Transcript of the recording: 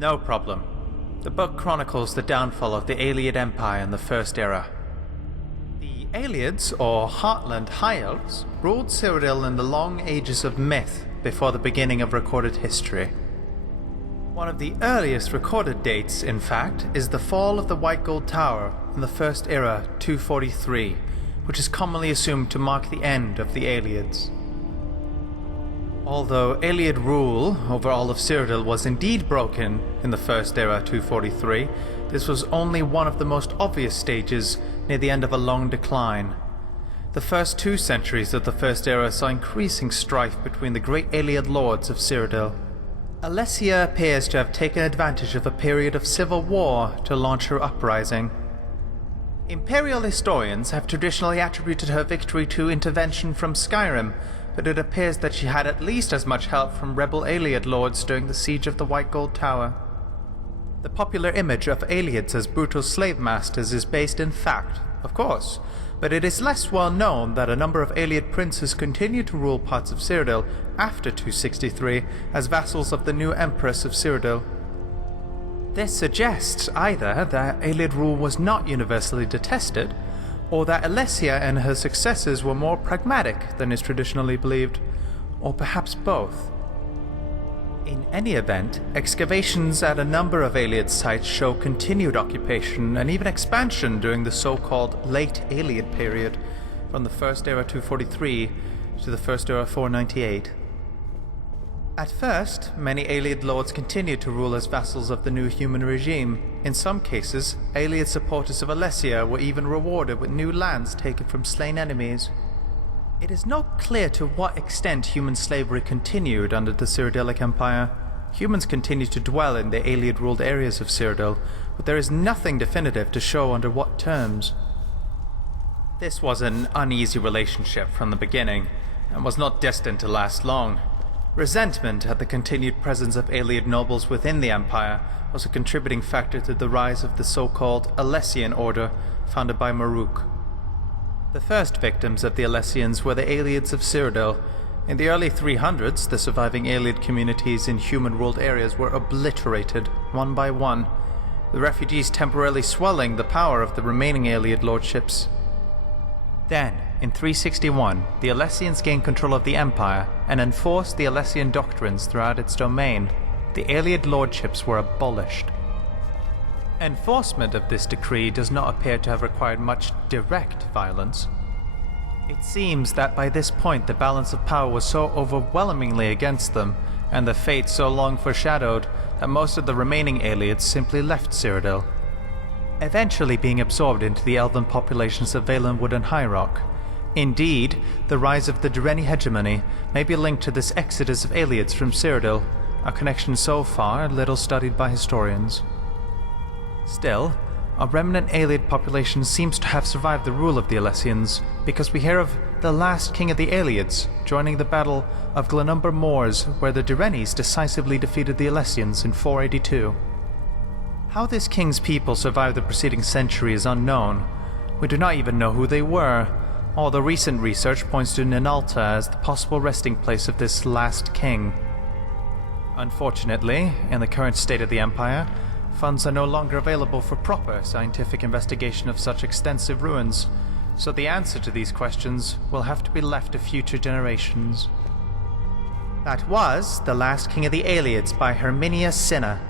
No problem. The book chronicles the downfall of the Ayleid Empire in the First Era. The Ayleids, or Heartland High Elves, ruled Cyrodiil in the long ages of myth before the beginning of recorded history. One of the earliest recorded dates, in fact, is the fall of the White Gold Tower in the First Era 243, which is commonly assumed to mark the end of the Ayleids. Although Ayleid rule over all of Cyrodiil was indeed broken in the First Era 243, this was only one of the most obvious stages near the end of a long decline. The first 2 centuries of the First Era saw increasing strife between the great Ayleid lords of Cyrodiil. Alessia appears to have taken advantage of a period of civil war to launch her uprising. Imperial historians have traditionally attributed her victory to intervention from Skyrim, but it appears that she had at least as much help from rebel Ayleid lords during the siege of the White Gold Tower. The popular image of Ayleids as brutal slave masters is based in fact, of course, but it is less well known that a number of Ayleid princes continued to rule parts of Cyrodiil after 263 as vassals of the new Empress of Cyrodiil. This suggests either that Ayleid rule was not universally detested, or that Alessia and her successors were more pragmatic than is traditionally believed, or perhaps both. In any event, excavations at a number of Ayleid sites show continued occupation and even expansion during the so-called Late Ayleid period, from the First Era 243 to the First Era 498. At first, many Ayleid lords continued to rule as vassals of the new human regime. In some cases, Ayleid supporters of Alessia were even rewarded with new lands taken from slain enemies. It is not clear to what extent human slavery continued under the Cyrodiilic Empire. Humans continued to dwell in the Ayleid-ruled areas of Cyrodiil, but there is nothing definitive to show under what terms. This was an uneasy relationship from the beginning, and was not destined to last long. Resentment at the continued presence of Ayleid nobles within the Empire was a contributing factor to the rise of the so-called Alessian Order, founded by Maruk. The first victims of the Alessians were the Ayleids of Cyrodiil. In the early 300s, the surviving Ayleid communities in human-ruled areas were obliterated, one by one, the refugees temporarily swelling the power of the remaining Ayleid lordships. Then, in 361, the Alessians gained control of the Empire and enforced the Alessian doctrines throughout its domain. The Ayleid lordships were abolished. Enforcement of this decree does not appear to have required much direct violence. It seems that by this point the balance of power was so overwhelmingly against them, and the fate so long foreshadowed, that most of the remaining Ayleids simply left Cyrodiil, eventually being absorbed into the elven populations of Valenwood and High Rock. Indeed, the rise of the Dureni hegemony may be linked to this exodus of Ayleids from Cyrodiil, a connection so far little studied by historians. Still, a remnant Ayleid population seems to have survived the rule of the Alessians, because we hear of the last king of the Ayleids joining the Battle of Glenumber Moors, where the Durenis decisively defeated the Alessians in 482. How this king's people survived the preceding century is unknown. We do not even know who they were, although recent research points to Ninalta as the possible resting place of this last king. Unfortunately, in the current state of the Empire, funds are no longer available for proper scientific investigation of such extensive ruins, so the answer to these questions will have to be left to future generations. That was The Last King of the Ayleids by Herminia Cinna.